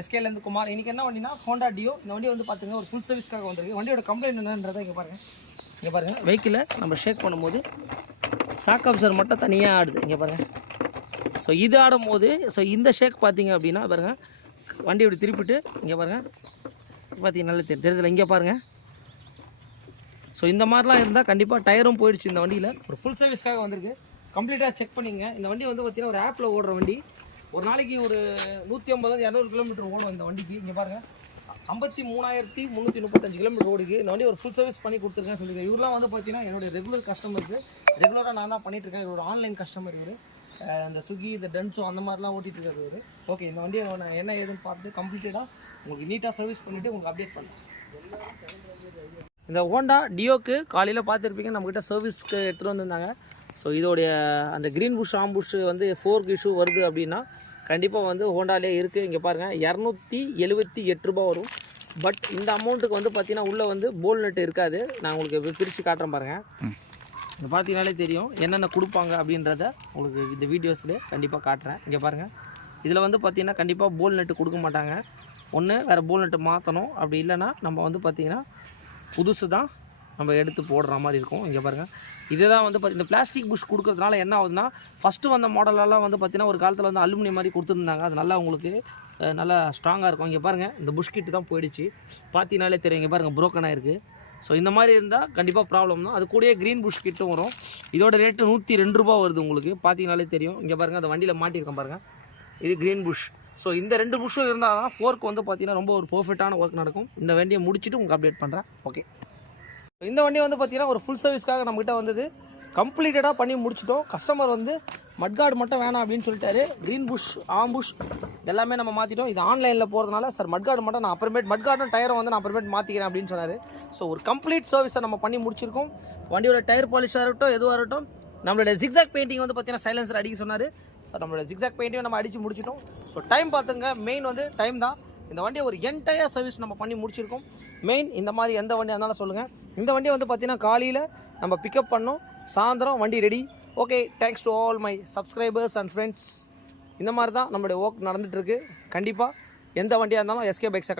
எஸ்கேலேருந்து குமார். இன்றைக்கி என்ன வண்டினா Honda deo. இந்த வண்டி வந்து பார்த்துங்க ஒரு ஃபுல் சர்வீஸ்க்காக வந்திருக்கு. வண்டியோட கம்ப்ளைண்ட் என்னன்றதை இங்கே பாருங்கள் வெஹிக்கிளை நம்ம ஷேக் பண்ணும்போது ஷாக் அப்சர் மட்டும் தனியாக ஆடுது. இங்கே பாருங்கள். ஸோ இது ஆடும்போது இந்த ஷேக் பார்த்தீங்க அப்படின்னா பாருங்கள், வண்டி இப்படி திருப்பிட்டு இங்கே பாருங்கள், பார்த்தீங்க நல்லா தெரியுதுல, இங்கே பாருங்கள். ஸோ இந்த மாதிரிலாம் இருந்தால் கண்டிப்பாக டயரும் போயிடுச்சு. இந்த வண்டியில் ஒரு ஃபுல் சர்வீஸ்க்காக வந்திருக்கு. கம்ப்ளீட்டாக செக் பண்ணிங்க. இந்த வண்டி வந்து பார்த்திங்கன்னா ஒரு ஆப்பில் ஓடுற வண்டி. ஒரு நாளைக்கு ஒரு 150-200 கிலோமீட்டர் ஓடும் இந்த வண்டிக்கு. இங்கே பாருங்கள், 53,335 கிலோமீட்டர் ஓடுக்கு. இந்த வண்டி ஒரு ஃபுல் சர்வீஸ் பண்ணி கொடுத்துருக்கேன் சொல்லியிருக்கேன். இவரெலாம் வந்து பார்த்தீங்கன்னா என்னுடைய ரெகுலர் கஸ்டமர்ஸு. ரெகுலராக நான் தான் பண்ணிகிட்ருக்கேன். இவரோட ஆன்லைன் கஸ்டமர் இவர். இந்த ஸ்விக்கி, இந்த டென்ஸோ அந்த மாதிரிலாம் ஓட்டிகிட்டு இருக்காரு இவர். ஓகே, இந்த வண்டியை நான் என்ன ஏதுன்னு பார்த்து கம்ப்ளீட்டடாக உங்களுக்கு நீட்டாக சர்வீஸ் பண்ணிவிட்டு உங்களுக்கு அப்டேட் பண்ணுறேன். இந்த ஹோண்டா டியோக்கு காலையில் பார்த்துருப்பீங்க, நம்மக்கிட்ட சர்வீஸ்க்கு எடுத்துகிட்டு வந்திருந்தாங்க. ஸோ இதோடைய அந்த க்ரீன் புஷ் ஆம்புஷ் வந்து 4 இஷ்யூ வருது அப்படின்னா கண்டிப்பாக வந்து ஹோண்டாலே இருக்குது. இங்கே பாருங்கள், 278 ரூபா வரும். பட் இந்த அமௌண்ட்டுக்கு வந்து பார்த்தீங்கன்னா உள்ளே வந்து போல் நட்டு இருக்காது. நான் உங்களுக்கு பிரித்து காட்டுறேன் பாருங்கள். இங்கே பார்த்தீங்கனாலே தெரியும் என்னென்ன கொடுப்பாங்க அப்படின்றத உங்களுக்கு இந்த வீடியோஸில் கண்டிப்பாக காட்டுறேன். இங்கே பாருங்கள், இதில் வந்து பார்த்திங்கன்னா கண்டிப்பாக போல் நட்டு கொடுக்க மாட்டாங்க. ஒன்று வேறு போல் நட்டு மாற்றணும், அப்படி இல்லைன்னா நம்ம வந்து பார்த்திங்கன்னா புதுசு தான் நம்ம எடுத்து போடுற மாதிரி இருக்கும். இங்கே பாருங்கள், இதுதான் வந்து இந்த பிளாஸ்டிக் புஷ் கொடுக்கறதுனால என்ன ஆகுதுன்னா, ஃபஸ்ட்டு வந்த மாடலெல்லாம் வந்து பார்த்திங்கன்னா ஒரு காலத்தில் வந்து அலுமினியம் மாதிரி கொடுத்துருந்தாங்க. அது நல்லா உங்களுக்கு நல்லா ஸ்ட்ராங்காக இருக்கும். இங்கே பாருங்கள், இந்த புஷ் கிட்டு தான் போயிடுச்சு. பார்த்தீங்கனாலே தெரியும். இங்கே பாருங்கள், ப்ரோக்கன் ஆகிருக்கு. ஸோ இந்த மாதிரி இருந்தால் கண்டிப்பாக ப்ராப்ளம் தான். அது கூடயே க்ரீன் புஷ் கிட்டும் வரும். இதோட ரேட்டு 102 ரூபா வருது உங்களுக்கு. பார்த்தீங்கனாலே தெரியும். இங்கே பாருங்கள், அந்த வண்டியில் மாட்டியிருக்கேன் பாருங்கள், இது க்ரீன் புஷ். ஸோ இந்த 2 புஷ்ஷும் இருந்தால் தான் ஃபோர்க்கு வந்து பார்த்திங்கன்னா ரொம்ப ஒரு பர்ஃபெக்டான ஒர்க் நடக்கும். இந்த வண்டியை முடிச்சுட்டு உங்களுக்கு அப்டேட் பண்ணுறேன். ஓகே, இந்த வண்டி வந்து பார்த்திங்கன்னா ஒரு ஃபுல் சர்வீஸ்க்காக நம்மகிட்ட வந்தது. கம்ப்ளீட்டடாக பண்ணி முடிச்சிட்டோம். கஸ்டமர் வந்து மட்கார்டு மட்டும் வேணாம் அப்படின்னு சொல்லிட்டாரு. க்ரீன் புஷ், ஆம்புஷ் எல்லாமே நம்ம மாற்றிட்டோம். இது ஆன்லைனில் போகிறதுனால சார் மட்கார்டு மட்டும் நான் அப்புறமேட் மட்கார்டும் டயரும் வந்து நான் அப்புறமேட் மாற்றிக்கிறேன் அப்படின்னு சொன்னார். ஸோ ஒரு கம்ப்ளீட் சர்வீஸை நம்ம பண்ணி முடிச்சிருக்கோம். வண்டியோட டயர் பாலிஷாக இருக்கட்டும், எதுவாக இருக்கட்டும். நம்மளோட ஜிக்ஸாக் பெயிண்டிங் வந்து பார்த்திங்கன்னா சைலன்சர் அடிக்க சொன்னார். ஸோ நம்மளோட ஜிக்ஸாக் பெயிண்டிங் நம்ம அடித்து முடிச்சிட்டோம். ஸோ டைம் பார்த்துங்க, மெயின் வந்து டைம் தான். இந்த வண்டியை ஒரு என்டையர் சர்வீஸ் நம்ம பண்ணி முடிச்சிருக்கோம். மெயின் இந்த மாதிரி எந்த வண்டியாக இருந்தாலும் சொல்லுங்கள். இந்த வண்டியை வந்து பார்த்திங்கன்னா காலையில் நம்ம பிக்கப் பண்ணோம், சாயந்தரம் வண்டி ready. Okay, thanks to all my subscribers and friends. இந்த மாதிரி தான் நம்மளுடைய ஒர்க் நடந்துகிட்ருக்கு. கண்டிப்பாக எந்த வண்டியாக இருந்தாலும் எஸ்கே பைக்ஸை